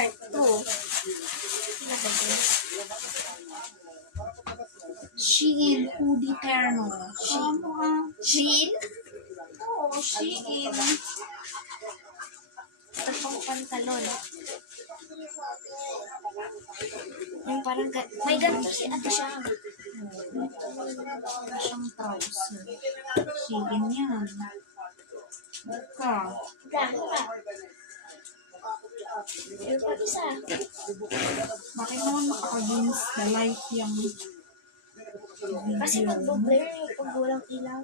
Part 2. Shein hoodie terno. Jean? Oo, Shein. Ito pang pantalon. Yung parang, may ganito siya. Siyang trouser. Shein yan. Buka. Yung pag isa. Bakit naman nakaka-against the light yung Kasi mag-blur pag walang ilaw.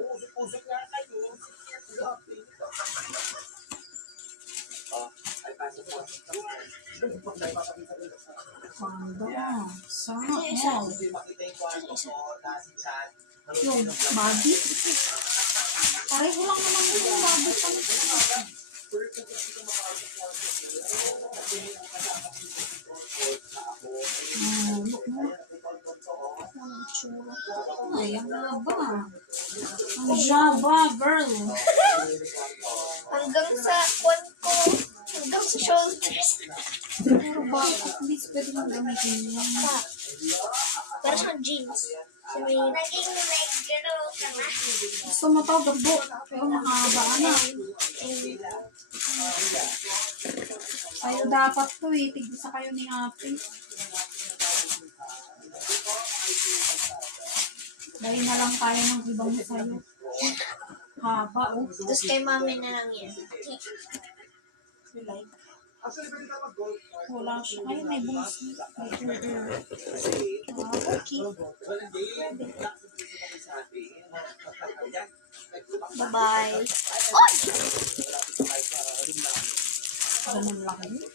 Panda. Sana all. Yung body. Pareho lang naman yung body pa nito. Look mo. Ang tsura. Ay, ang haba. Ang jaba, girl. Hanggang sa kwan ko. Hanggang sa shoulders. Pero bakit? Hindi pwede mong gamitin yan. Parang siyang jeans. So, may naging girl ka na. Gusto mo to, gabo. Pero mahaba na. Tayo dapat to eh. Tigisa kayo ni Ate. Dahil na lang tayo ng ibang sayo. Haba oh. Tapos kay mami na lang yan. Wala siya. Ay, may bungsi. Okay. Bye-bye. Ganun lang yun.